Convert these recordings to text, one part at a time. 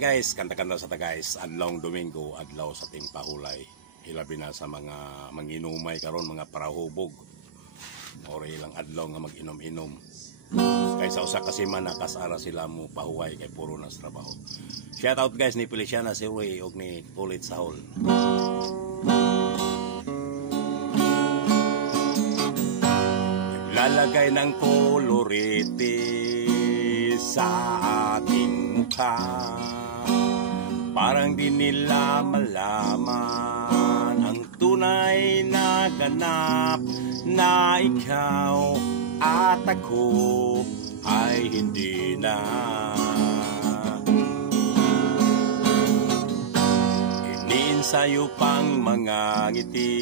morning guys, kanta-kanta sa ta guys, adlawng Domingo, adlaw sa ting pahulay. Hilabi na sa mga manginumay karon, mga parahubog. Ora ilang adlaw nga mag-inom-inom. Kaysa usa ka semana kasara sila mo pahuway kay puro na sa trabaho. Shout out guys ni Feliciana Sirway og ni Kulit Sahol. Lalagay ng kolorete sa aking mukha, parang di nila malaman ang tunay na ganap, na ikaw at ako ay hindi na. Iniinsayo pang mga ngiti,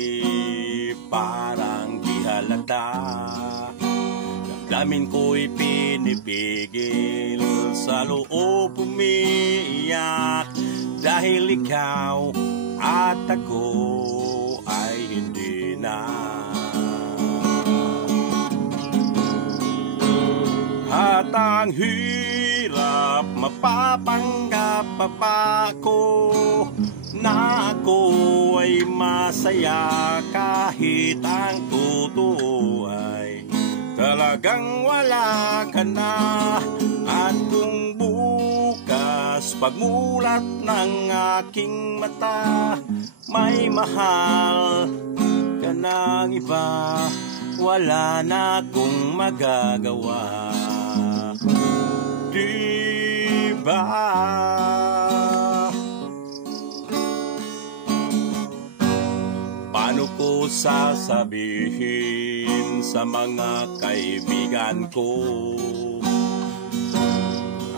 parang di halata. Damdamin ko'y pinipigil, sa loob umiiyak, dahil ikaw at ako ay hindi na. At ang hirap mapapanggap pa ko na ako ay masaya, kahit ang totoo ay talagang wala ka na. At kung bukas pagmulat ng aking mata, may mahal ka ng iba, wala na akong magagawa. Diba? Paano ko sasabihin sa mga kaibigan ko?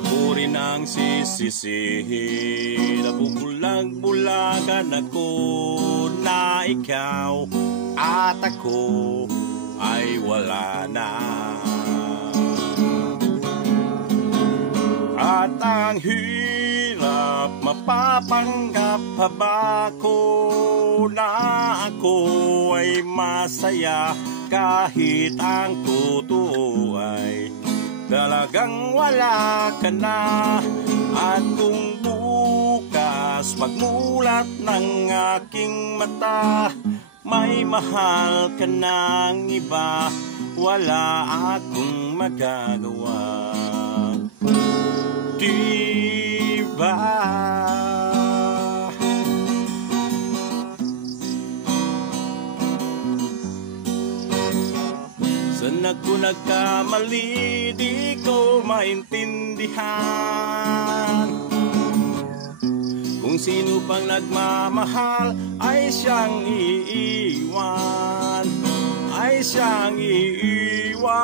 Ako rin ang sisisihin, nabubulag-bulagan ako, na ikaw at ako ay wala na. At ang hirap mapapanggap pa ba ko na ako ay masaya, kahit ang totoo ay talagang wala ka na. At kung bukas pagmulat ng aking mata, may mahal ka ng iba, wala akong magagawa. Diba? Saan ako nagkamali, di ko maintindihan. Kung sino pang nagmamahal ay siyang iiwan, ay siyang iiwan.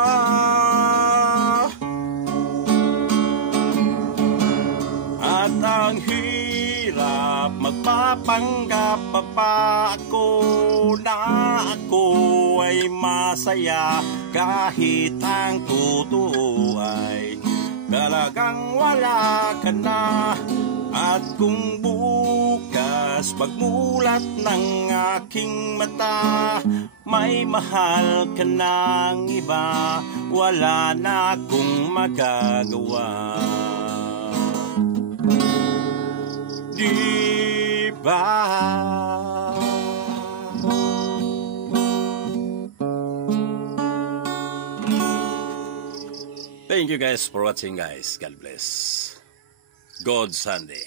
At ang hirap magpapanggap pa ako na ako ay masaya, kahit ang totoo ay talagang wala ka na. At kung bukas pagmulat ng aking mata, may mahal ka ng iba, wala na akong magagawa. Diba? Thank you guys for watching guys. God bless. God Sunday.